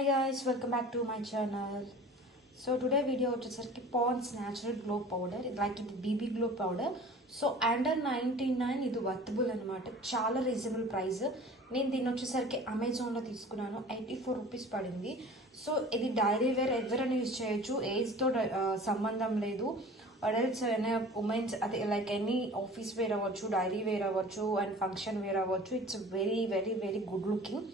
Hi guys, welcome back to my channel. So today video వచ్చేసరికి Pond's natural glow powder. Like ఇది BB glow powder. So under 99 ఇది worthable అనమాట. చాలా reasonable price. నేను దీన్ని వచ్చేసరికి అమెజాన్లో తీసుకున్నాను. 84 రూపీస్ పడింది. సో ఇది డైలీ వేర్ ఎవరైనా యూజ్ చేయొచ్చు. ఏజ్తో సంబంధం లేదు. అడల్ట్స్ అయినా ఉమెన్స్ అదే లైక్ ఎనీ ఆఫీస్ వేర్ అవ్వచ్చు, డైరీ వేర్ అవ్వచ్చు అండ్ ఫంక్షన్ వేర్ అవ్వచ్చు. It's very very very good looking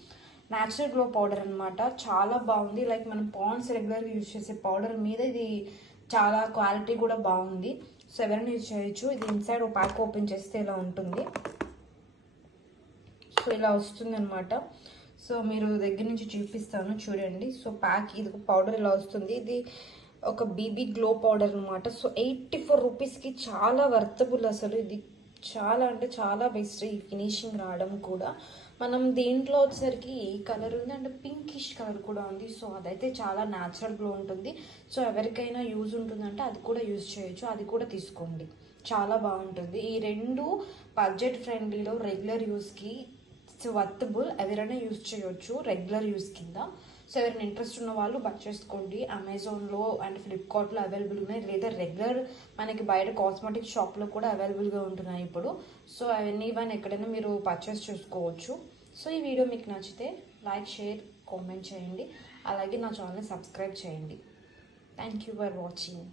natural glow powder అనమాట. చాలా బాగుంది. లైక్ మనం పాండ్స్ రెగ్యులర్గా యూజ్ చేసే పౌడర్ మీద ఇది చాలా క్వాలిటీ కూడా బాగుంది. సో ఎవరైనా యూజ్ చేయొచ్చు. ఇది ఇన్సైడ్ ఒక ప్యాక్ ఓపెన్ చేస్తే ఇలా ఉంటుంది. సో ఇలా వస్తుంది అనమాట. సో మీరు దగ్గర నుంచి చూపిస్తాను చూడండి. సో ప్యాక్ ఇది పౌడర్ ఇలా వస్తుంది. ఇది ఒక బీబీ గ్లో పౌడర్ అనమాట. సో 84 రూపీస్కి చాలా వర్తబుల్. అసలు ఇది చాలా అంటే చాలా బెస్ట్. ఈ ఫినిషింగ్ రావడం కూడా మనం దీంట్లో వచ్చేసరికి ఏ కలర్ ఉంది అంటే పింకిష్ కలర్ కూడా ఉంది. సో అదైతే చాలా న్యాచురల్ గ్లో ఉంటుంది. సో ఎవరికైనా యూజ్ ఉంటుందంటే అది కూడా యూజ్ చేయొచ్చు. అది కూడా తీసుకోండి, చాలా బాగుంటుంది. ఈ రెండు బడ్జెట్ ఫ్రెండ్లీలో రెగ్యులర్ యూస్కి వర్తబుల్. ఎవరైనా యూజ్ చేయొచ్చు రెగ్యులర్ యూస్ కింద. సో ఎవరైనా ఇంట్రెస్ట్ ఉన్న వాళ్ళు బట్ చేసుకోండి. అమెజాన్లో అండ్ ఫ్లిప్కార్ట్లో అవైలబుల్ ఉన్నాయి, లేదా రెగ్యులర్ మనకి బయట కాస్మెటిక్ షాప్లో కూడా అవైలబుల్గా ఉంటున్నాయి ఇప్పుడు. సో అవన్నీ ఎక్కడైనా మీరు పర్చేస్ చేసుకోవచ్చు. సో ఈ వీడియో మీకు నచ్చితే లైక్, షేర్, కామెంట్ చేయండి. అలాగే నా ఛానల్ని సబ్స్క్రైబ్ చేయండి. Thank you for watching.